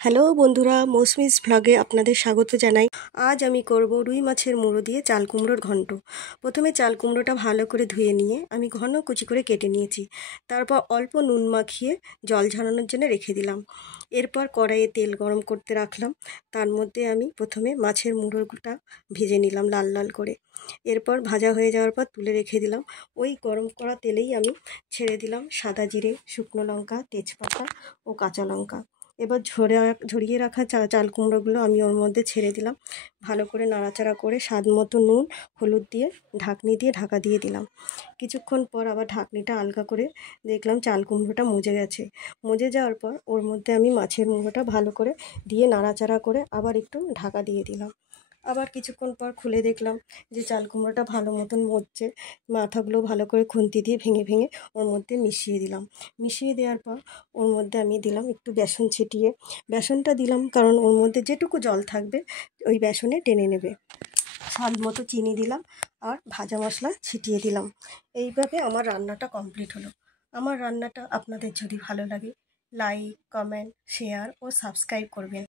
Hello বন্ধুরা, মৌসুমিস ভ্লগে আপনাদের স্বাগত জানাই। আজ আমি করব রুই মাছের মুড়ো দিয়ে চাল কুমড়োর ঘন্ট। প্রথমে চাল কুমড়োটা ভালো করে ধুয়ে নিয়ে আমি ঘন কুচি করে কেটে নিয়েছি। তারপর অল্প নুন মাখিয়ে জল ঝরানোর জন্য রেখে দিলাম। এরপর কড়াইয়ে তেল গরম করতে রাখলাম। তার মধ্যে আমি প্রথমে মাছের মুড়োটা ভেজে নিলাম লাল লাল করে। এরপর ভাজা হয়ে যাওয়ার পর তুলে রেখে দিলাম। ওই গরম করা তেলেই আমি ছেড়ে দিলাম সাদা জিরে, শুকনো লঙ্কা, তেজপাতা ও কাঁচা লঙ্কা। এবার ঝরিয়ে রাখা চাল কুমড়োগুলো আমি ওর মধ্যে ছেড়ে দিলাম। ভালো করে নাড়াচাড়া করে স্বাদ মতো নুন হলুদ দিয়ে ঢাকনি দিয়ে ঢাকা দিয়ে দিলাম। কিছুক্ষণ পর আবার ঢাকনিটা আলগা করে দেখলাম চাল কুমড়োটা মজে গেছে। মজে যাওয়ার পর ওর মধ্যে আমি মাছের মুড়োটা ভালো করে দিয়ে নাড়াচাড়া করে আবার একটু ঢাকা দিয়ে দিলাম। আবার কিছুক্ষণ পর খুলে দেখলাম যে চাল কুমড়োটা ভালো মতন মজছে। মাথাগুলো ভালো করে খুন্তি দিয়ে ভেঙে ভেঙে ওর মধ্যে মিশিয়ে দিলাম। মিশিয়ে দেওয়ার পর ওর মধ্যে আমি দিলাম একটু বেসন ছিটিয়ে। বেসনটা দিলাম কারণ ওর মধ্যে যেটুকু জল থাকবে ওই বেসনে টেনে নেবে। স্বাদ মতো চিনি দিলাম আর ভাজা মশলা ছিটিয়ে দিলাম। এইভাবে আমার রান্নাটা কমপ্লিট হলো। আমার রান্নাটা আপনাদের যদি ভালো লাগে লাইক, কমেন্ট, শেয়ার ও সাবস্ক্রাইব করবেন।